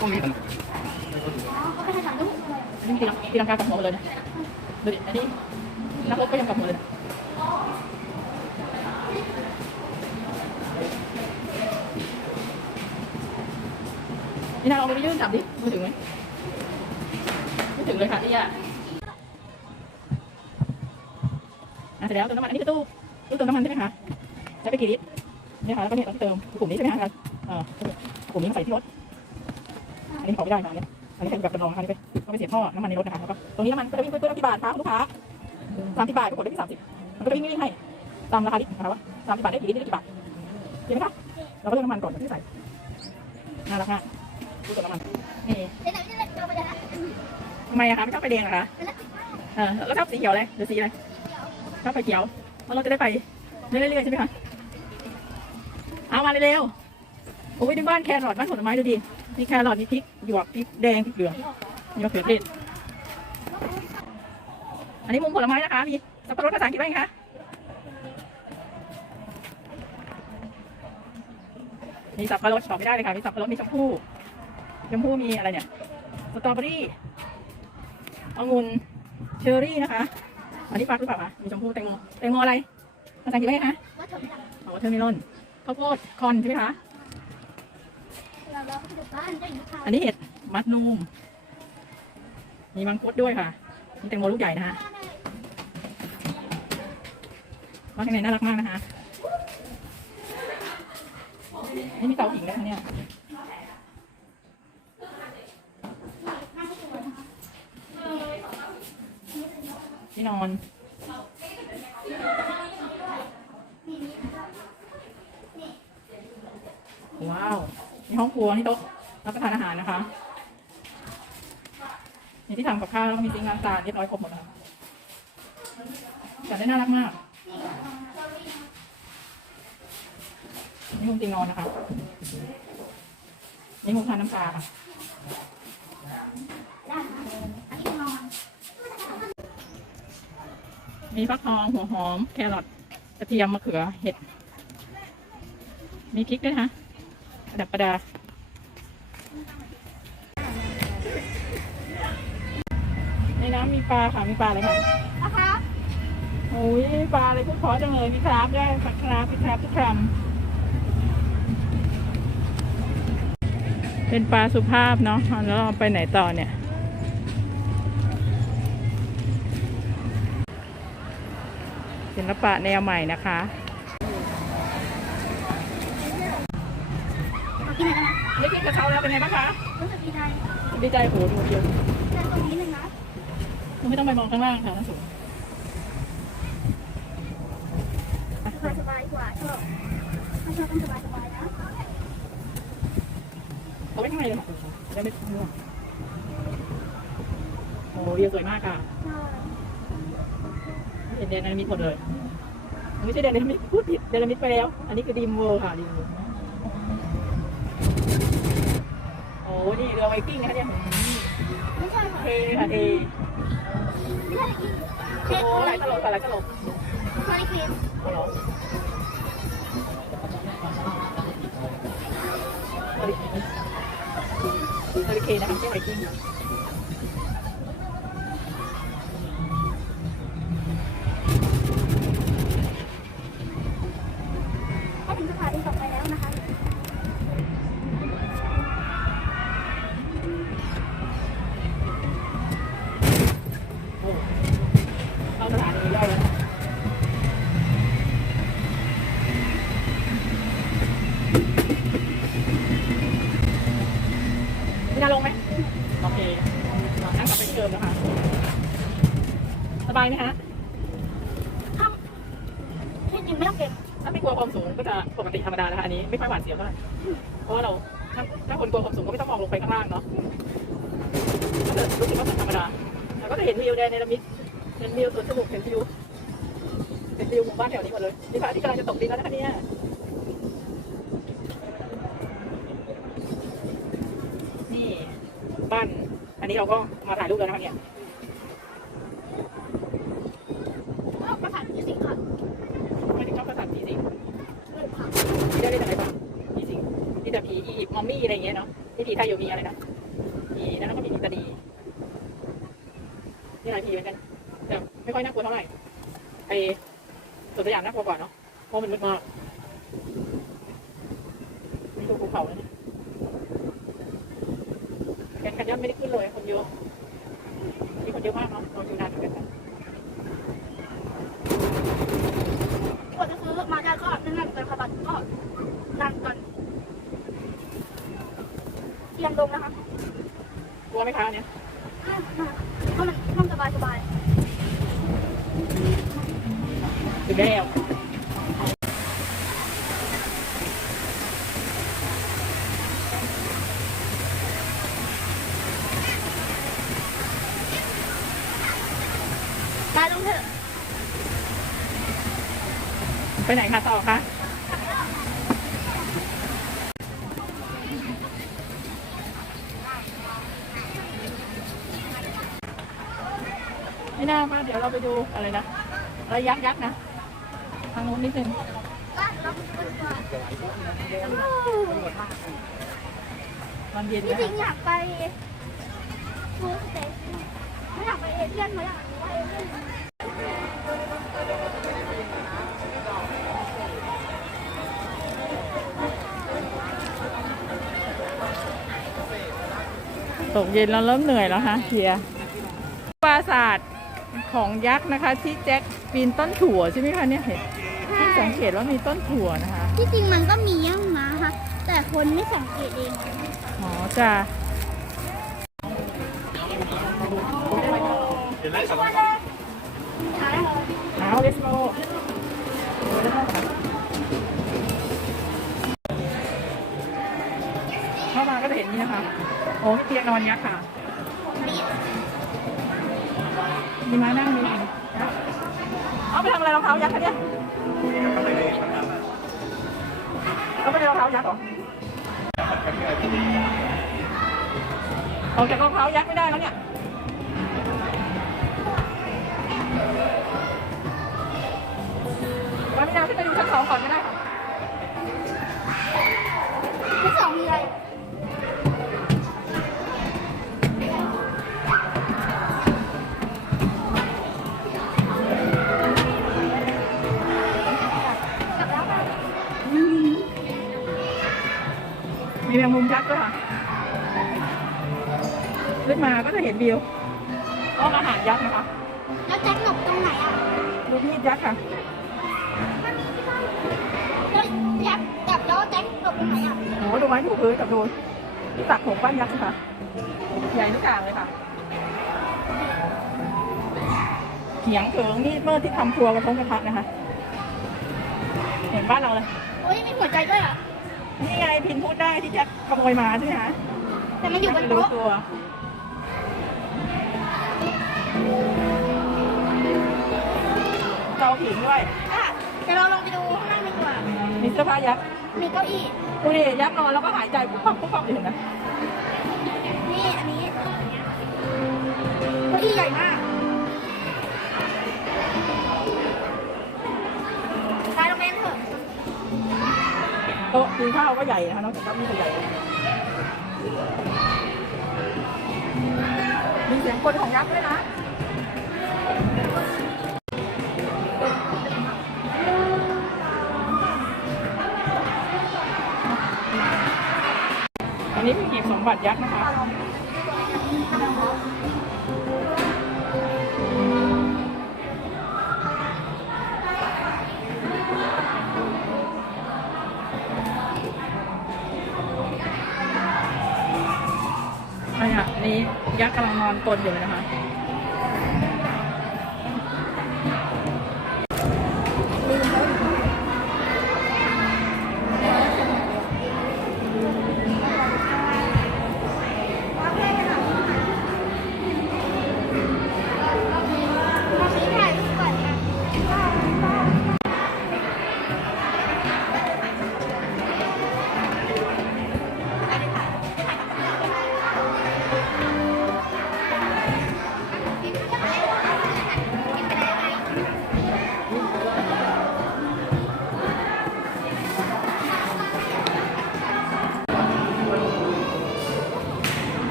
ตรงนี้กันอันนี้ตีลังตีลังกากลับหัวหมดเลยนะดูดิอันนี้นักรบก็ยังกลับหัวเลยนะนี่นาเอาไปยื่นจับดิมือถึงไหมไม่ถึงเลยค่ะพี่อะ เสร็จแล้วเติมน้ำมันอันนี้คือตู้ตู้เติมน้ำมันใช่ไหมคะใช้ไปกี่ลิตรเนี่ยค่ะแล้วก็เนี่ยเราเติมกลุ่มนี้ใช่ไหมคะกลุ่มนี้มาใส่ที่รถอันนี้ขอไม่ได้ค่ะอันนี้อันนี้เป็นแบบจำลองนะคะนี่ไปก็ไปเสียบท่อน้ำมันในรถนะคะแล้วก็ตรงนี้น้ำมันก็จะวิ่งเพื่อกี่บาทคะลูกค้าสามสิบบาทก็กดได้ที่สามสิบมันก็จะวิ่งวิ่งให้ตามราคาลิตรนะคะว่าสามสิบบาทได้กี่ลิตรได้กี่บาทเห็นไหมคะเราก็เลือกน้ำมันก่อนที่ใส่น่ารักมากดูตัวน้ำมันนี่ทำไมอะคะไม่ชอบไฟแดงเหรอคะเออแล้วชอบสีเขียวเลยหรือสีอะไร ชอบไฟเขียวเพราะเราจะได้ไปเรื่อยๆใช่ไหมคะเอามาเร็วๆโอ้ยในบ้านแครอทบ้านผลไม้ดูดิมีแครอทมีพริกหยวกพริกแดงพริกเหลืองมีมะเขือเทศอันนี้มุมผลไม้นะคะมีสับปะรดภาษาอังกฤษว่าไงคะมีสับปะรดตอบไม่ได้เลยค่ะมีสับปะรดมีชมพู่ชมพู่มีอะไรเนี่ยสตรอเบอรี่องุ่นเชอร์รี่นะคะ อันนี้ฟักหรือเปล่าคะมีชมพู่แตงโมแตงโมอะไรภาษาอังกฤษว่าไงคะอ๋อเทอร์มิลอนข้าวโพดคอนใช่ไหมคะอันนี้เห็ดมัดนูมมีมังคุดด้วยค่ะมีแตงโมลูกใหญ่นะคะว่าข้างในน่ารักมากนะคะนี่มีเตาผิงด้วยคะเนี่ย นอน ว้าว มีห้องครัวนี่โต๊ะรับประทานอาหารนะคะ มีที่ทำกับข้าวแล้วมีซิงค์ล้างจานเรียบร้อยครบหมดแล้วจัดได้น่ารักมากนี่มุมเตียงนอนนะคะนี่มุมทานน้ำชาค่ะ มีฟักทองหัวหอม แครอทกระเทียมมะเขือเห็ด มีพริกด้วยนะคะประดับประดาในน้ำมีปลาค่ะ มีปลาอะไรคะโอ้ยปลาอะไรพูดเพราะจังเลยมีคราฟด้วยปลาคราฟมีคราฟทุกคำเป็นปลาสุภาพเนาะแล้วเราไปไหนต่อเนี่ย ศิลปะแนวใหม่นะคะนี่กินกระเช้าแล้วเป็นไงบ้างคะดีใจโหดูเดียวคุณไม่ต้องไปมองข้างล่างค่ะน่าสูงสบายกว่าชอบถ้าชอบต้องสบายสบายนะเอาไว้ข้างในเลยค่ะจะไม่ม่วงโอ้เรียสวยมากค่ะ เห็นเดนามิดหมดเลยไม่ใช่เดนามิดพูดผิดเดนามิดไปแล้ว อันนี้คือดีมเวิร์ค่ะดีมเวิร์โอ้นี่เรือไวกิ้งนะคะเนี่ยไม่ใช่ค่ะเทค่ะเทไม่ใช่อีกโอ้หลายตลกค่ะหลายตลกคอยครีมโอ้โหเฮอริเคนนะคะไม่ใช่ไวกิ้ง มีนาลงไหมโอเคนั่งกลับไปที่เดิมแล้วค่ะสบายไหมฮะที่จริงไม่ต้องเก็บถ้าไม่กลัวความสูงก็จะปกติธรรมดานะคะอันนี้ไม่ค่อยหวาดเสียวเท่าไหร่ เพราะว่าเราถ้าถ้าคนกลัวความสูงก็ไม่ต้องมองลงไปข้างล่างเนาะก็จะรู้สึกว่ามันธรรมดา แล้วก็จะเห็นวิวแดนเนลมิดเห็นวิวสวนสนุกเห็นวิวเห็นวิวหมู่บ้านแถวนี้หมดเลยนี่พระอาทิตย์กำลังจะตกดินแล้วนะคะเนี่ยันนี้เราก็มาถ่ายรูปแล้วนะครับเนี่ยประาผีสิงค่ะไม่ถึงชอบประาผีสิงได้ได้จากไหบ้างผีสิงมีแต่ผีมอมมี่อะไรอย่างเงี้ยเนาะที่ผีไทยอยู่มีอะไรนะผีนั่นก็มีผีตะดีนี่อะไรผีเหมือนกันแต่ไม่ค่อยน่ากลัวเท่าไหร่ไอ้สวนสยามน่ากลัวกว่าเนาะเพราะมันมืดมากมีตัวภูเขาเลย กนกันยันไม่ได้ขึ้นเลยคนเยอะมีคนเยอะมากเนาะเราอยู่นานเหมือนกันนะกดจะซื้อมาได้ก็นั่งกันค่ะบัตรก็นั่งกันเตรียมลงนะคะกลัวไหมคะอันเนี้ยเพราะมันนั่งสบายสบายถึงแล้ว ได้ลงเถอะ ไหนคะต่อคะไม่น่ามาเดี๋ยวเราไปดูอะไรนะอะไรยักษ์ยักษ์นะ ทางนู้นนิดนึงว่าเราไปดีกว่าตอนเย็นที่นะจริงอยากไปฟูสเตชันไม่อยากไปเอเชียนเพราะอยากไปเอเชียน ตกเย็นเราเริ่มเหนื่อยแล้วฮะเฮียปราสาทของยักษ์นะคะที่แจ็คปีนต้นถั่วใช่ไหมคะเนี่ยเห็นที่สังเกตว่ามีต้นถั่วนะคะ ที่จริงมันก็มีย่างมาค่ะแต่คนไม่สังเกตเองอ๋อจ้ะใช่เอาเล ก็จะเห็นนี่นะคะ โอ้เตียงนอนยักษ์ค่ะ มีมานั่งมีเอาไปทำอะไรรองเท้ายักษ์คะเนี่ยเอาไปในรองเท้ายักษ์เหรอออกจากรองเท้ายักษ์ไม่ได้แล้วเนี่ย มาก็จะเห็นวิวห้องอาหารยักษ์นะคะ แล้วแจ็คหลบตรงไหนอะลูกมีดยักษ์ค่ะแล้วแจ็คจับแล้วแจ็คหลบตรงไหนอะโอ้ดูไม้ถูกพื้นกับดูตักผงปั้นยักษ์ค่ะ ใหญ่ทุกอย่างเลยค่ะเขียงเขิงมีดเมื่อที่ทำครัวกระทงกระทะนะคะ เห็นบ้านเราเลย โอ้ยมีหัวใจด้วยอะนี่ไงพินพูดได้ที่แจ็คขโมยมาใช่ไหมคะแต่มันอยู่บนไม่รู้โต๊ะตัว เตาผิงด้วย อะเดี๋ยวเราลงไปดูข้างล่างดีกว่า มีเสื้อผ้ายักษ์มีเก้าอี้ ดูดิยักษ์นอนแล้วก็หายใจปุ๊บปั๊บปุ๊บปั๊บอยู่เห็นไหมนี่อันนี้ เก้าอี้ใหญ่มากไปโรงเรียนเถอะโต๊ะกินข้าวก็ใหญ่นะคะนอกจากเก้าอี้ก็ใหญ่แล้วมีเสียงคนของยักษ์ด้วยนะ อันนี้คือกีบสมบัติยักษ์นะคะอันนี้ยักษ์กำลังนอนกลนอยู่เลยนะคะ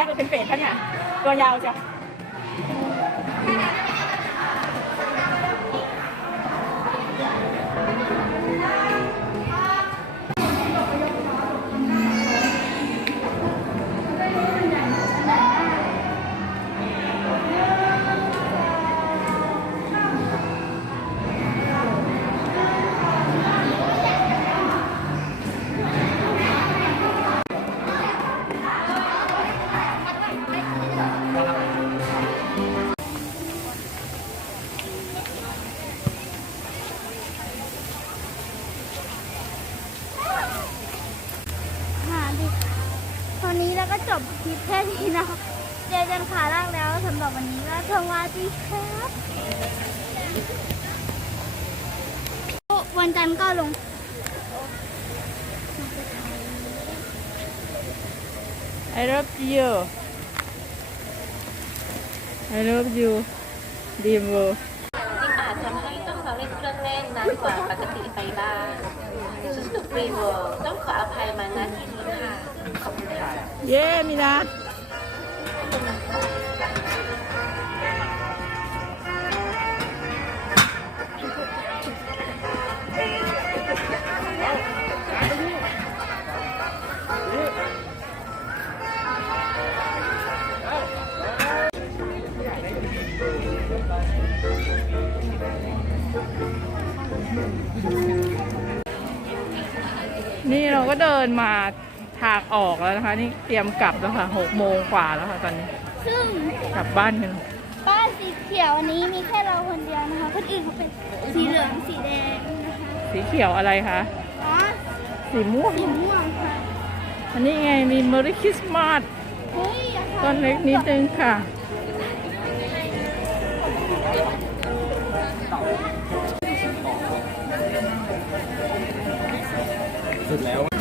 ยเป็นยักษ์เป็นเปรตคะเนี่ยตัวยาวจ้ะ สวัสดีครับวันจันทร์ก็ลง I love you I love you ดีมเวอร์จริงอาจทำให้ต้องเราเล่นเครื่องเล่นนานกว่าปกติไปบ้างสุสุกรีเวอร์ต้องขออภัยมาณที่นี้ค่ะขอบคุณค่ะเย้ มีนา ก็เดินมาทางออกแล้วนะคะ นี่เตรียมกลับแล้วค่ะหกโมงกว่าแล้วค่ะตอนนี้ ซึ่งกลับบ้านกันบ้านสีเขียวอันนี้มีแค่เราคนเดียวนะคะคนอื่นเขาเป็นสีเหลืองสีแดงนะคะสีเขียวอะไรคะอ๋อสีม่วงสีม่วงค่ะอันนี้ไงมี Merry Christmas เฮ้ยอย่าทำต้นเล็กนิดนึงค่ะสุดแล้ว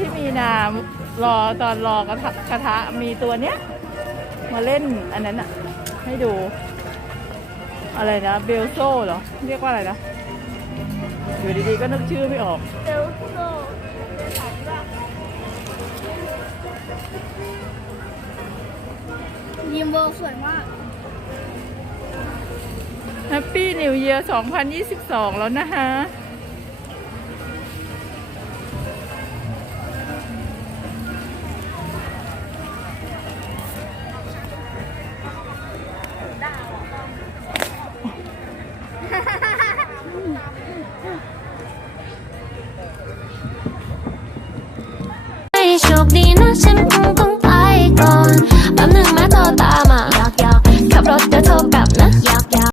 ที่มีนารอตอนรอกระทะกระทะมีตัวเนี้ย มาเล่นอันนั้นอะให้ดู อะไรนะเบลโซเหรอ เรียกว่าอะไรนะอยู่ดีๆก็นึกชื่อไม่ออกเดี๋ยวโซ่ยิมเบอร์สวยมาก Happy New Year 2022 แล้วนะคะให้โชคดีนะ Sempre com você